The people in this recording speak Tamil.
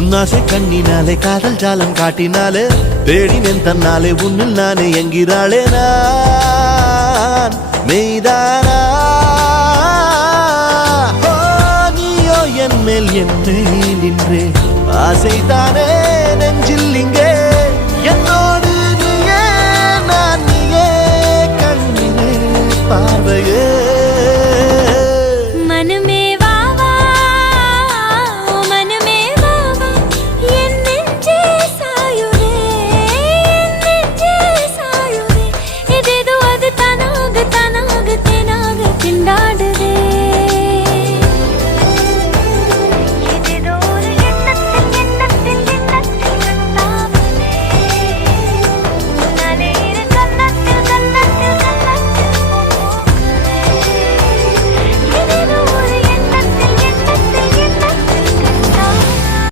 உன்னாசை கண்ணினாலே காதல் ஜாலம் காட்டினாலே தேடினேன் தன்னாலே உன்னில் நானே என்கிறாளே நான் மெய்தானா நீயோ என் மேல் நின்றே ஆசைதானே